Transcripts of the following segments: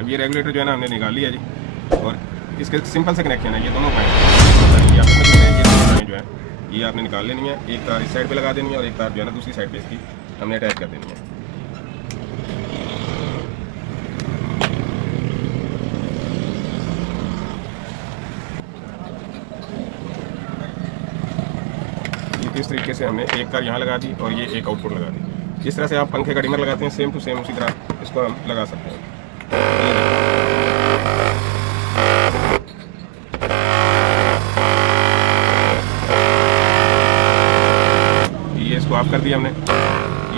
अब ये रेगुलेटर जो है ना हमने निकाल लिया जी, और इसके सिंपल से कनेक्शन है, ये दोनों पॉइंट ये आपस में जो है ये आपने निकाल लेनी है। एक तार इस साइड पे लगा देनी है और एक तार जो है ना दूसरी साइड पे इसकी हमने अटैच कर देनी है। इस तरीके से हमने एक तार यहाँ लगा दी और ये एक आउटपुट लगा दी। जिस तरह से आप पंखे का डिमर लगाते हैं सेम टू सेम उसी तरह इसको हम लगा सकते हैं। ये इसको ऑफ कर दिया हमने,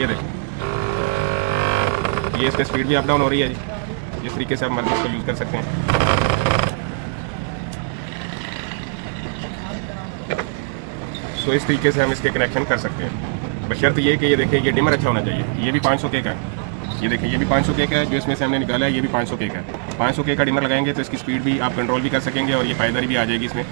ये देखें ये इसकी स्पीड भी अप डाउन हो रही है जी। इस तरीके से आप मर्जी इसको यूज़ कर सकते हैं। सो इस तरीके से हम इसके कनेक्शन कर सकते हैं, बशर्त ये कि ये देखिए ये डिमर अच्छा होना चाहिए। ये भी 500 के का है, ये देखिए ये भी 500 के का है जो इसमें से हमने निकाला है, ये भी 500 के का है। 500 के का डिमर लगाएंगे तो इसकी स्पीड भी आप कंट्रोल भी कर सकेंगे और ये पायदारी भी आ जाएगी इसमें।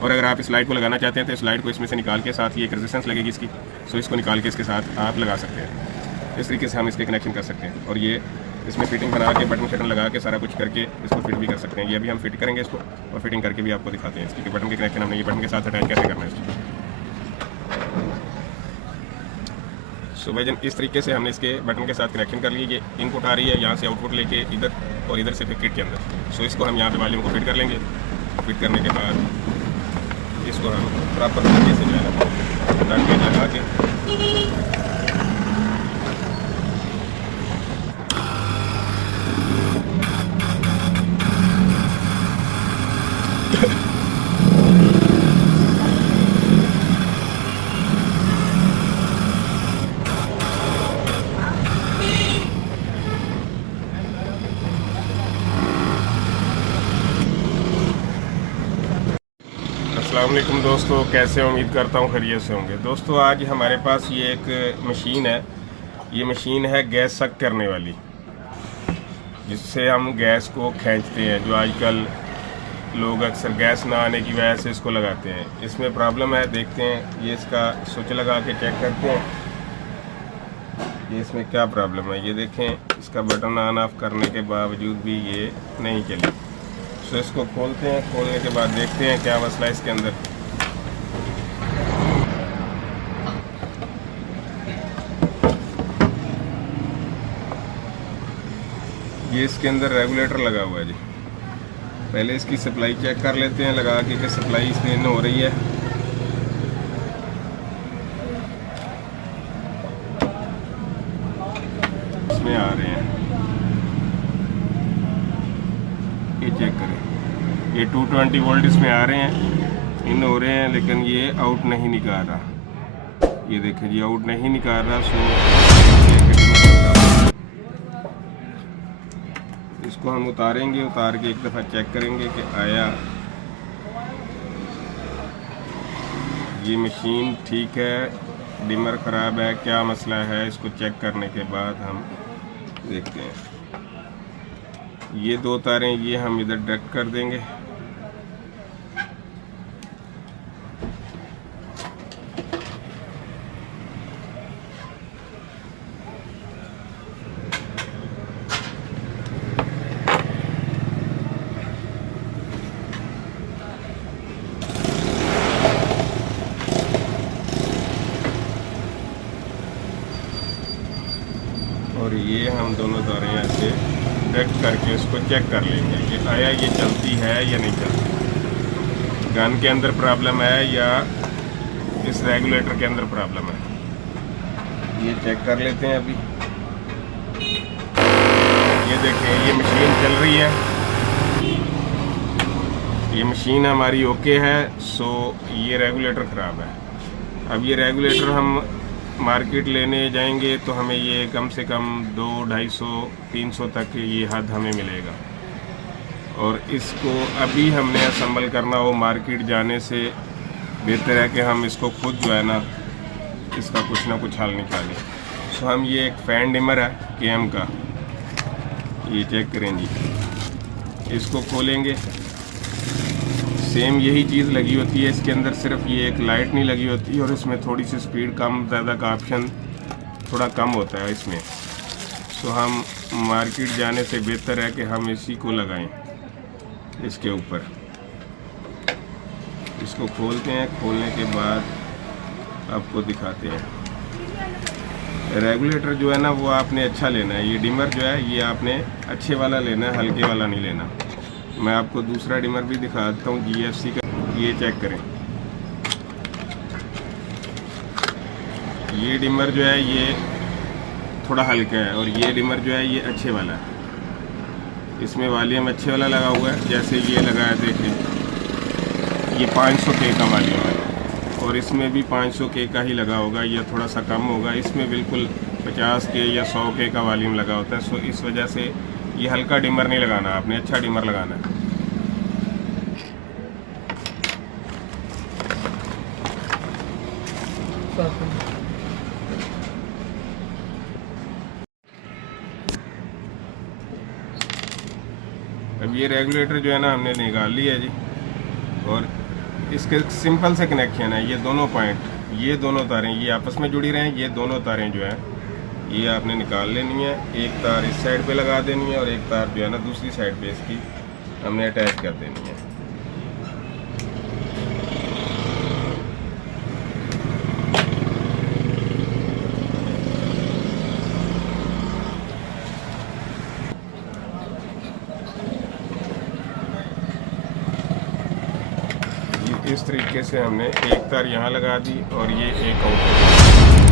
और अगर आप इस लाइट को लगाना चाहते हैं तो इस लाइट को इसमें से निकाल के साथ ये एक रेजिस्टेंस लगेगी इसकी, सो इसको निकाल के इसके साथ आप लगा सकते हैं। इस तरीके से हम इसके कनेक्शन कर सकते हैं और ये इसमें फिटिंग बना के बटन शटन लगा के सारा कुछ करके इसको फिट भी कर सकते हैं। ये भी हम फिट करेंगे इसको और फिटिंग करके भी आपको दिखाते हैं इसकी बटन के कनेक्शन हमने ये बटन के साथ अटैच कैसे करना है इसको। सो भाईजान इस तरीके से हमने इसके बटन के साथ कनेक्शन कर लिए। ये इनपुट आ रही है यहाँ से आउटपुट लेके इधर और इधर से फिर किट के अंदर। सो इसको हम यहाँ पे वॉल्यूम को फिट कर लेंगे। फिट करने के बाद इसको हम प्रॉपर तरीके से जो है ना पेज लगा के अस्सलामुअलैकुम दोस्तों, कैसे उम्मीद करता हूँ खैरियत से होंगे। दोस्तों आज हमारे पास ये एक मशीन है। ये मशीन है गैस सक करने वाली, जिससे हम गैस को खींचते हैं। जो आजकल लोग अक्सर गैस ना आने की वजह से इसको लगाते हैं। इसमें प्रॉब्लम है, देखते हैं ये इसका स्विच लगा के चेक करते हैं ये इसमें क्या प्रॉब्लम है। ये देखें इसका बटन ऑन ऑफ करने के बावजूद भी ये नहीं चली। तो इसको खोलते हैं, खोलने के बाद देखते हैं क्या मसला है इसके अंदर। ये इसके अंदर रेगुलेटर लगा हुआ है जी। पहले इसकी सप्लाई चेक कर लेते हैं लगा के कि सप्लाई इसमें इन हो रही है। इसमें आ रहे हैं, ये चेक करें, ये 220 वोल्ट इसमें आ रहे हैं, इन हो रहे हैं, लेकिन ये आउट नहीं निकाल रहा। ये देखें जी आउट नहीं निकाल रहा। सो इसको हम उतारेंगे, उतार के एक दफ़ा चेक करेंगे कि आया ये मशीन ठीक है, डिमर ख़राब है, क्या मसला है। इसको चेक करने के बाद हम देखते हैं। ये दो तारें ये हम इधर डायरेक्ट कर देंगे। और ये हम दोनों तारें ऐसे डायरेक्ट करके इसको चेक कर लेंगे कि आया ये चलती है या नहीं चलती, गन के अंदर प्रॉब्लम है या इस रेगुलेटर के अंदर प्रॉब्लम है। ये चेक कर लेते हैं अभी। ये देखें ये मशीन चल रही है, ये मशीन हमारी ओके है। सो ये रेगुलेटर ख़राब है। अब ये रेगुलेटर हम मार्केट लेने जाएंगे तो हमें ये कम से कम 200-250-300 तक ये हद हमें मिलेगा। और इसको अभी हमने असम्बल करना हो मार्केट जाने से बेहतर है कि हम इसको खुद जो है ना इसका कुछ ना कुछ हल निकालें। सो हम ये एक फैन डिमर है KM का, ये चेक करें जी। इसको खोलेंगे, सेम यही चीज़ लगी होती है इसके अंदर, सिर्फ ये एक लाइट नहीं लगी होती और इसमें थोड़ी सी स्पीड कम ज़्यादा का ऑप्शन थोड़ा कम होता है इसमें। तो हम मार्केट जाने से बेहतर है कि हम इसी को लगाएं इसके ऊपर। इसको खोलते हैं, खोलने के बाद आपको दिखाते हैं। रेगुलेटर जो है ना वो आपने अच्छा लेना है। ये डिमर जो है ये आपने अच्छे वाला लेना है, हल्के वाला नहीं लेना। मैं आपको दूसरा डिमर भी दिखा देता हूँ GFC का, ये चेक करें। ये डिमर जो है ये थोड़ा हल्का है और ये डिमर जो है ये अच्छे वाला है। इसमें वॉल्यूम अच्छे वाला लगा हुआ है, जैसे ये लगा है देखिए, ये 500K का वॉल्यूम है और इसमें भी 500K का ही लगा होगा या थोड़ा सा कम होगा। इसमें बिल्कुल 50K या 100K का वॉल्यूम लगा होता है। सो इस वजह से ये हल्का डिमर नहीं लगाना, आपने अच्छा डिमर लगाना है। अब ये रेगुलेटर जो है ना हमने निकाल लिया जी, और इसके सिंपल से कनेक्शन है। ये दोनों पॉइंट, ये दोनों तारें ये आपस में जुड़ी रहें। ये दोनों तारें जो है ये आपने निकाल लेनी है। एक तार इस साइड पे लगा देनी है और एक तार जो है ना दूसरी साइड पे इसकी हमने अटैच कर देनी है। इस तरीके से हमने एक तार यहाँ लगा दी और ये एक आउट।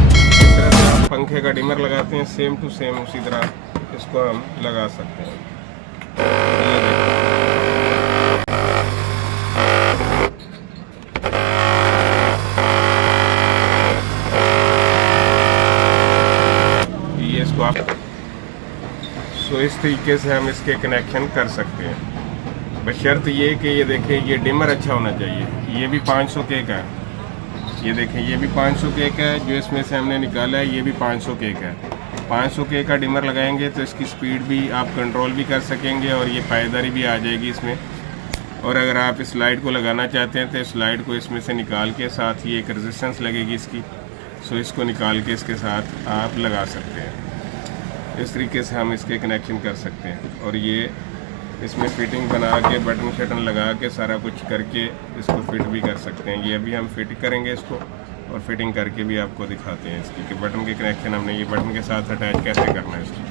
इस तरह से आप पंखे का डिमर लगाते हैं, सेम टू सेम उसी तरह इसको हम लगा सकते हैं। ये इसको आप इस तरीके से हम इसके कनेक्शन कर सकते हैं। बशर्त ये कि ये देखें ये डिमर अच्छा होना चाहिए। ये भी 500K का है, ये देखें ये भी 500K का है, जो इसमें से हमने निकाला है ये भी 500K का है। 500K का डिमर लगाएंगे तो इसकी स्पीड भी आप कंट्रोल भी कर सकेंगे और ये पायदारी भी आ जाएगी इसमें। और अगर आप इस लाइट को लगाना चाहते हैं तो इस लाइट को इसमें से निकाल के, साथ ही एक रेजिस्टेंस लगेगी इसकी, सो इसको निकाल के इसके साथ आप लगा सकते हैं। इस तरीके से हम इसके कनेक्शन कर सकते हैं। और ये इसमें फिटिंग बना के बटन शटन लगा के सारा कुछ करके इसको फिट भी कर सकते हैं। ये अभी हम फिट करेंगे इसको और फिटिंग करके भी आपको दिखाते हैं इसकी कि बटन के कनेक्शन हमने ये बटन के साथ अटैच कैसे करना है इसको।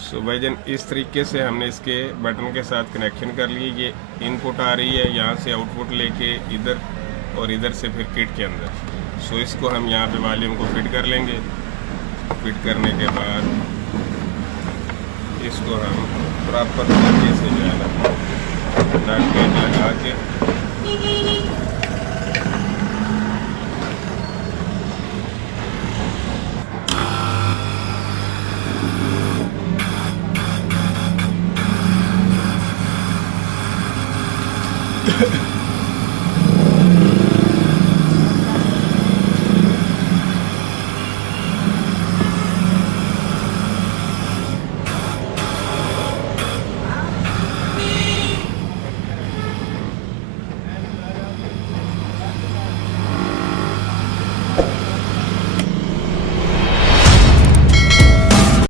सो भाईजान इस तरीके से हमने इसके बटन के साथ कनेक्शन कर लिए। ये इनपुट आ रही है, यहाँ से आउटपुट लेके इधर और इधर से फिर किट के अंदर। सो इसको हम यहाँ पे वॉल्यूम को फिट कर लेंगे। फिट करने के बाद इसको हम प्रॉपर तरीके से जो है ना नट पेंच लगा के